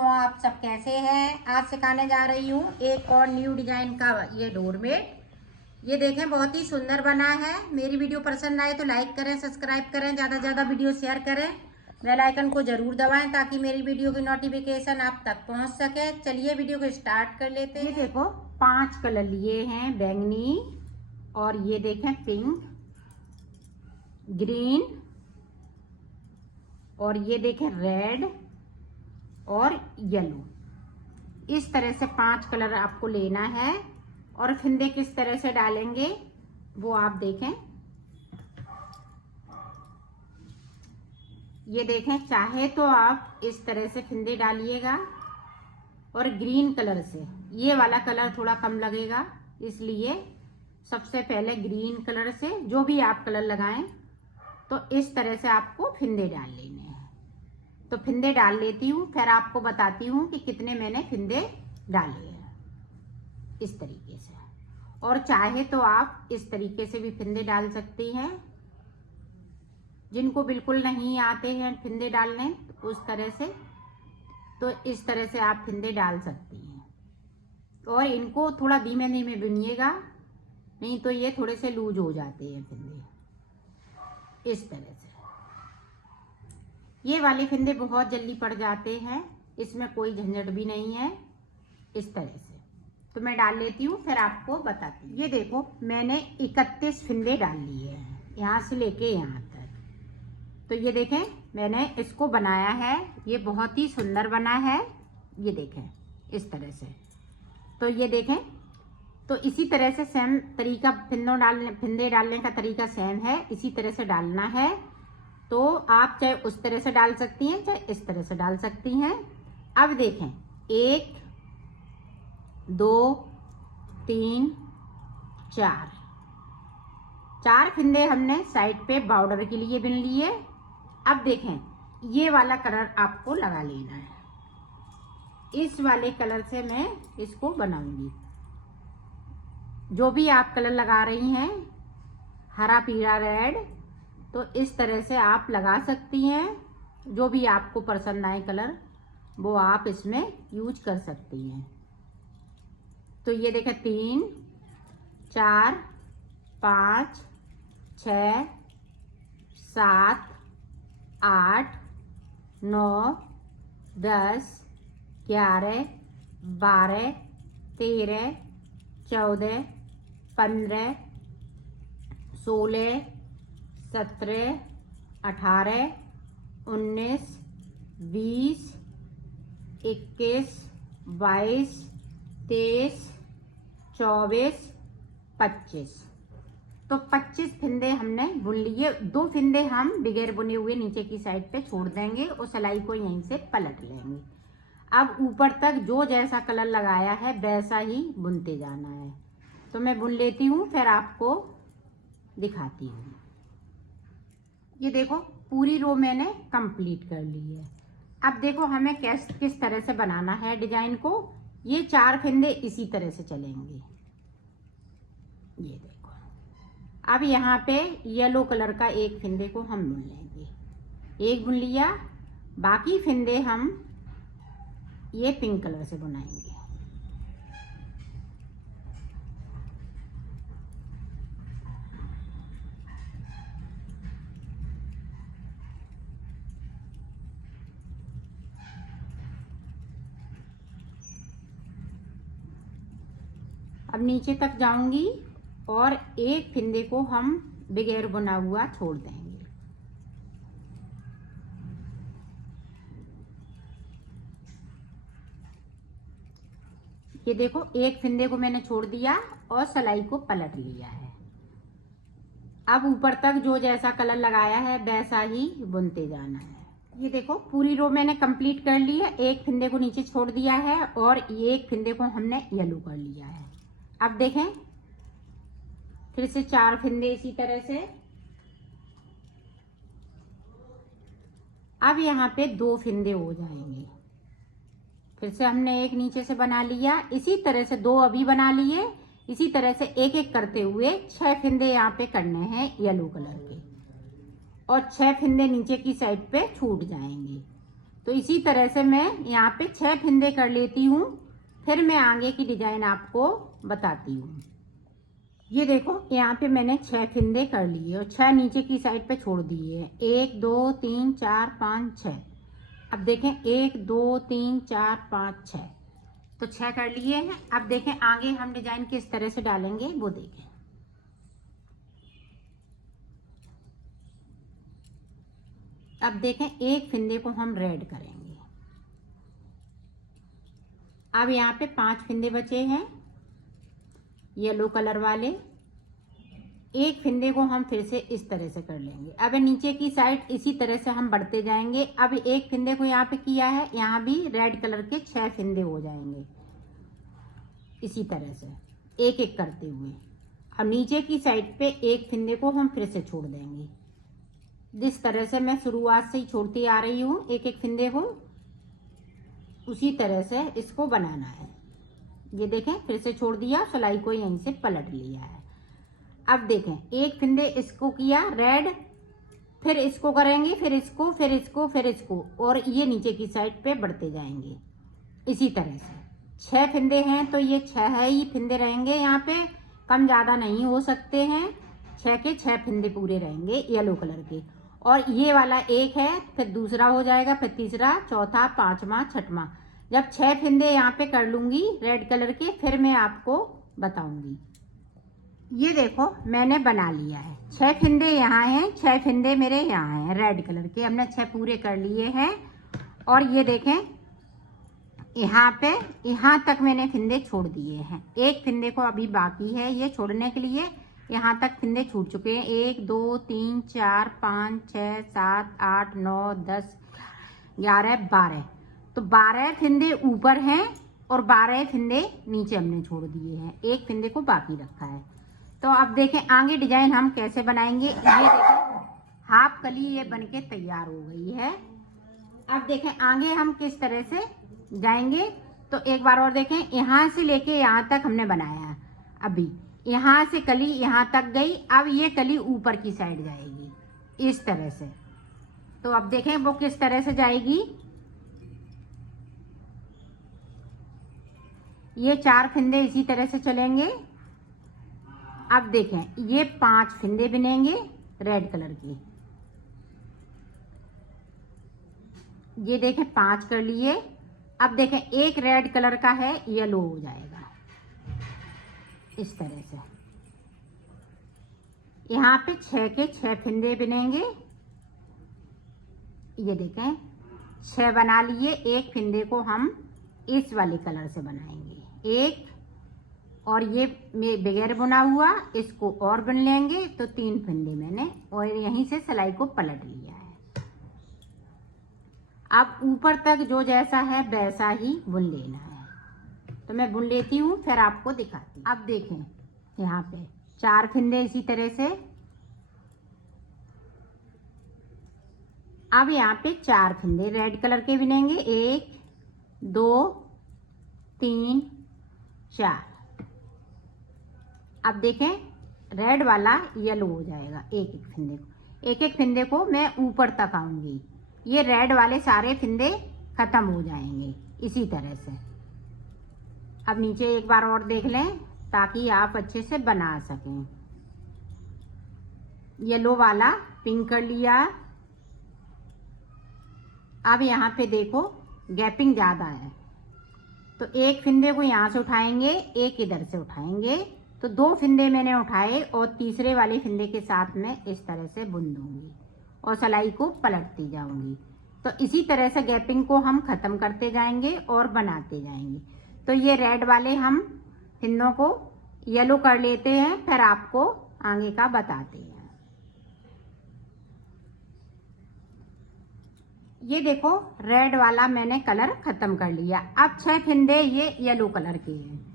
दोस्तों, आप सब कैसे हैं। आज सिखाने जा रही हूँ एक और न्यू डिजाइन का ये डोरमेट। ये देखें, बहुत ही सुंदर बना है। मेरी वीडियो पसंद आए तो लाइक करें, सब्सक्राइब करें, ज़्यादा से ज़्यादा वीडियो शेयर करें, बेल आइकन को ज़रूर दबाएं ताकि मेरी वीडियो की नोटिफिकेशन आप तक पहुँच सके। चलिए वीडियो को स्टार्ट कर लेते हैं। ये देखो, 5 कलर लिए हैं, बैंगनी और ये देखें पिंक, ग्रीन और ये देखें रेड और येलो। इस तरह से 5 कलर आपको लेना है और फिंदे किस तरह से डालेंगे वो आप देखें। ये देखें, चाहे तो आप इस तरह से फिंदे डालिएगा और ग्रीन कलर से, ये वाला कलर थोड़ा कम लगेगा इसलिए सबसे पहले ग्रीन कलर से जो भी आप कलर लगाएं तो इस तरह से आपको फिंदे डाल लेने हैं। तो फिंदे डाल लेती हूँ, फिर आपको बताती हूँ कि कितने मैंने फिंदे डाले हैं इस तरीके से। और चाहे तो आप इस तरीके से भी फिंदे डाल सकती हैं। जिनको बिल्कुल नहीं आते हैं फिंदे डालने उस तरह से, तो इस तरह से आप फिंदे डाल सकती हैं। और इनको थोड़ा धीमे धीमे बुनिएगा, नहीं तो ये थोड़े से लूज हो जाते हैं फिंदे। इस तरह से ये वाले फिंदे बहुत जल्दी पड़ जाते हैं, इसमें कोई झंझट भी नहीं है। इस तरह से तो मैं डाल लेती हूँ, फिर आपको बताती हूँ। ये देखो, मैंने 31 फिंदे डाल लिए हैं यहाँ से लेके यहाँ तक। तो ये देखें, मैंने इसको बनाया है, ये बहुत ही सुंदर बना है। ये देखें इस तरह से। तो ये देखें, तो इसी तरह से सेम तरीका फिंदे डालने का तरीका सेम है, इसी तरह से डालना है। तो आप चाहे उस तरह से डाल सकती हैं, चाहे इस तरह से डाल सकती हैं। अब देखें, 1 2 3 4 फिंदे हमने साइड पे बॉर्डर के लिए बिन लिए। अब देखें, ये वाला कलर आपको लगा लेना है। इस वाले कलर से मैं इसको बनाऊंगी। जो भी आप कलर लगा रही हैं, हरा, पीला, रेड, तो इस तरह से आप लगा सकती हैं। जो भी आपको पसंद आए कलर वो आप इसमें यूज कर सकती हैं। तो ये देखें, 3 4 5 6 7 8 9 10 11 12 13 14 15 16 17 18 19 20 21 22 23 24 25। तो 25 फिंदे हमने बुन लिए। 2 फिंदे हम बगैर बुने हुए नीचे की साइड पे छोड़ देंगे और सिलाई को यहीं से पलट लेंगे। अब ऊपर तक जो जैसा कलर लगाया है वैसा ही बुनते जाना है। तो मैं बुन लेती हूँ, फिर आपको दिखाती हूँ। ये देखो, पूरी रो मैंने कंप्लीट कर ली है। अब देखो हमें किस तरह से बनाना है डिजाइन को। ये 4 फिंदे इसी तरह से चलेंगे। ये देखो, अब यहाँ पे येलो कलर का एक फिंदे को हम बुन लेंगे। एक बुन लिया, बाकी फिंदे हम ये पिंक कलर से बुनाएंगे। अब नीचे तक जाऊंगी और एक फिंदे को हम बगैर बुना हुआ छोड़ देंगे। ये देखो, एक फिंदे को मैंने छोड़ दिया और सिलाई को पलट लिया है। अब ऊपर तक जो जैसा कलर लगाया है वैसा ही बुनते जाना है। ये देखो, पूरी रो मैंने कंप्लीट कर ली है। एक फिंदे को नीचे छोड़ दिया है और एक फिंदे को हमने येलो कर लिया है। अब देखें, फिर से 4 फिंदे इसी तरह से। अब यहाँ पे 2 फिंदे हो जाएंगे। फिर से हमने एक नीचे से बना लिया, इसी तरह से 2 अभी बना लिए। इसी तरह से एक एक करते हुए 6 फिंदे यहाँ पे करने हैं येलो कलर के, और 6 फिंदे नीचे की साइड पे छूट जाएंगे। तो इसी तरह से मैं यहाँ पे 6 फंदे कर लेती हूँ, फिर मैं आगे की डिजाइन आपको बताती हूँ। ये देखो यहाँ पे मैंने 6 फंदे कर लिए और 6 नीचे की साइड पे छोड़ दिए। 1 2 3 4 5 6। अब देखें 1 2 3 4 5 6, तो 6 कर लिए हैं। अब देखें आगे हम डिजाइन किस तरह से डालेंगे वो देखें। अब देखें एक फंदे को हम रेड करेंगे। अब यहाँ पे 5 फंदे बचे हैं येलो कलर वाले। एक फंदे को हम फिर से इस तरह से कर लेंगे। अब नीचे की साइड इसी तरह से हम बढ़ते जाएंगे। अब एक फंदे को यहाँ पे किया है, यहाँ भी रेड कलर के 6 फंदे हो जाएंगे इसी तरह से एक एक करते हुए। अब नीचे की साइड पे एक फंदे को हम फिर से छोड़ देंगे। जिस तरह से मैं शुरुआत से ही छोड़ती आ रही हूँ एक एक फंदे को, उसी तरह से इसको बनाना है। ये देखें फिर से छोड़ दिया, सिलाई को यहीं से पलट लिया है। अब देखें एक फंदे इसको किया रेड, फिर इसको करेंगे, फिर इसको, फिर इसको, फिर इसको, और ये नीचे की साइड पे बढ़ते जाएंगे इसी तरह से। 6 फंदे हैं तो ये 6 ही फंदे रहेंगे, यहाँ पे कम ज़्यादा नहीं हो सकते हैं। 6 के 6 फंदे पूरे रहेंगे येलो कलर के। और ये वाला एक है, फिर दूसरा हो जाएगा, फिर तीसरा, चौथा, पांचवा, छठवां। जब 6 फंदे यहाँ पे कर लूंगी रेड कलर के, फिर मैं आपको बताऊंगी। ये देखो मैंने बना लिया है। 6 फंदे यहाँ हैं, 6 फंदे मेरे यहाँ हैं रेड कलर के। हमने 6 पूरे कर लिए हैं। और ये देखें यहाँ पे यहाँ तक मैंने फंदे छोड़ दिए हैं। एक फंदे को अभी बाकी है ये छोड़ने के लिए। यहाँ तक फंदे छूट चुके हैं। 1 2 3 4 5 6 7 8 9 10 11 12। तो 12 फंदे ऊपर हैं और 12 फंदे नीचे हमने छोड़ दिए हैं। एक फंदे को बाकी रखा है। तो अब देखें आगे डिजाइन हम कैसे बनाएंगे। ये देखें हाफ कली ये बनके तैयार हो गई है। अब देखें आगे हम किस तरह से जाएंगे। तो एक बार और देखें, यहाँ से लेके यहाँ तक हमने बनाया है। अभी यहाँ से कली यहाँ तक गई, अब ये कली ऊपर की साइड जाएगी इस तरह से। तो अब देखें वो किस तरह से जाएगी। ये 4 फंदे इसी तरह से चलेंगे। अब देखें ये 5 फंदे बनेंगे रेड कलर के। ये देखें 5 कर लिए। अब देखें एक रेड कलर का है, येलो हो जाएगा इस तरह से। यहाँ पे 6 के 6 फंदे बनेंगे। ये देखें 6 बना लिए। एक फंदे को हम इस वाले कलर से बनाएंगे एक, और ये बगैर बुना हुआ इसको और बुन लेंगे। तो 3 फंदे मैंने और यहीं से सिलाई को पलट लिया है। अब ऊपर तक जो जैसा है वैसा ही बुन लेना है। तो मैं बुन लेती हूँ फिर आपको दिखाती हूँ। अब देखें यहाँ पे 4 फंदे इसी तरह से। अब यहाँ पे 4 फंदे रेड कलर के बिनेंगे। 1 2 3 4। अब देखें रेड वाला येलो हो जाएगा। एक एक फंदे को, एक एक फंदे को मैं ऊपर तक आऊंगी। ये रेड वाले सारे फंदे खत्म हो जाएंगे इसी तरह से। अब नीचे एक बार और देख लें ताकि आप अच्छे से बना सकें। येलो वाला पिंक कर लिया। अब यहाँ पे देखो गैपिंग ज्यादा है, तो एक फंदे को यहाँ से उठाएंगे, एक इधर से उठाएंगे। तो 2 फंदे मैंने उठाए और तीसरे वाले फंदे के साथ में इस तरह से बुन दूंगी और सिलाई को पलटती जाऊंगी। तो इसी तरह से गैपिंग को हम खत्म करते जाएंगे और बनाते जाएंगे। तो ये रेड वाले हम फंदों को येलो कर लेते हैं, फिर आपको आगे का बताते हैं। ये देखो रेड वाला मैंने कलर खत्म कर लिया। अब 6 फंदे ये येलो कलर के हैं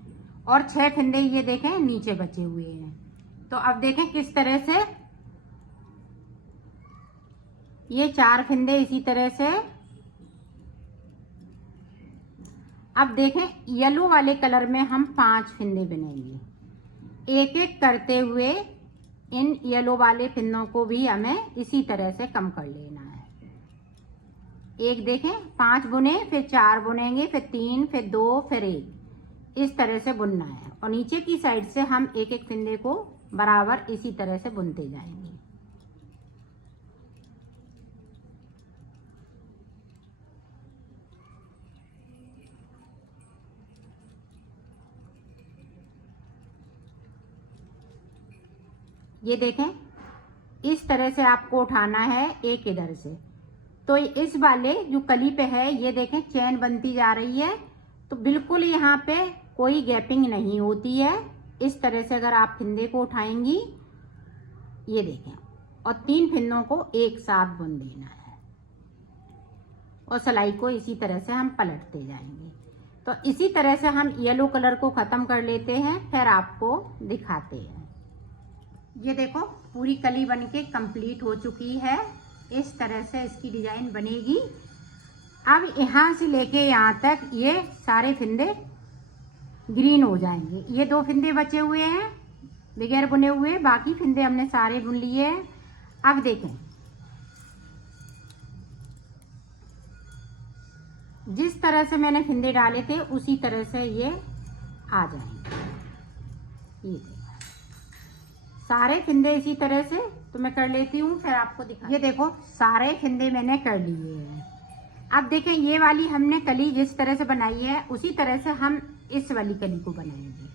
और 6 फंदे ये देखें नीचे बचे हुए हैं। तो अब देखें किस तरह से ये 4 फंदे इसी तरह से। अब देखें येलो वाले कलर में हम 5 फंदे बनेंगे। एक एक करते हुए इन येलो वाले फंदों को भी हमें इसी तरह से कम कर लेना है। एक देखें 5 बुने, फिर 4 बुनेंगे, फिर 3, फिर 2, फिर 1, इस तरह से बुनना है। और नीचे की साइड से हम एक एक फिंदे को बराबर इसी तरह से बुनते जाएंगे। ये देखें, इस तरह से आपको उठाना है एक इधर से। तो इस वाले जो कली पे है, ये देखें चेन बनती जा रही है, तो बिल्कुल यहाँ पे कोई गैपिंग नहीं होती है। इस तरह से अगर आप फिंदे को उठाएंगी, ये देखें, और 3 फिंदों को एक साथ बुन देना है और सिलाई को इसी तरह से हम पलटते जाएंगे। तो इसी तरह से हम येलो कलर को ख़त्म कर लेते हैं, फिर आपको दिखाते हैं। ये देखो पूरी कली बनके कंप्लीट हो चुकी है। इस तरह से इसकी डिजाइन बनेगी। अब यहाँ से लेके यहाँ तक ये सारे फिंदे ग्रीन हो जाएंगे। ये 2 फिंदे बचे हुए हैं बगैर बुने हुए, बाकी फिंदे हमने सारे बुन लिए हैं। अब देखें, जिस तरह से मैंने फिंदे डाले थे उसी तरह से ये आ जाएंगे। ये देखो सारे फिंदे इसी तरह से तो मैं कर लेती हूँ, फिर आपको दिखा। ये देखो सारे फिंदे मैंने कर लिए हैं। अब देखें, ये वाली हमने कली जिस तरह से बनाई है उसी तरह से हम इस वाली कली को बनाएंगे।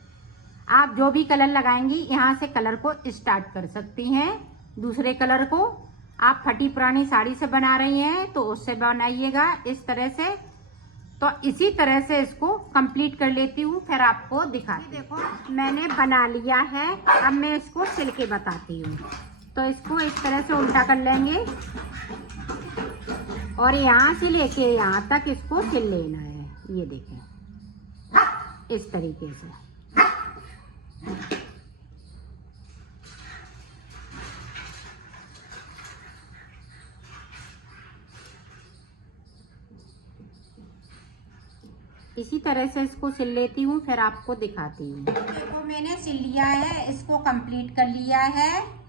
आप जो भी कलर लगाएंगी यहाँ से कलर को स्टार्ट कर सकती हैं। दूसरे कलर को आप फटी पुरानी साड़ी से बना रही हैं तो उससे बनाइएगा इस तरह से। तो इसी तरह से इसको कंप्लीट कर लेती हूँ, फिर आपको दिखाती हूँ। देखो मैंने बना लिया है, अब मैं इसको सिल के बताती हूँ। तो इसको इस तरह से उल्टा कर लेंगे और यहाँ से लेके यहाँ तक इसको सिल लेना है। ये देखें इस तरीके से। इसी तरह से इसको सिल लेती हूँ, फिर आपको दिखाती हूँ। देखो मैंने सिल लिया है, इसको कंप्लीट कर लिया है।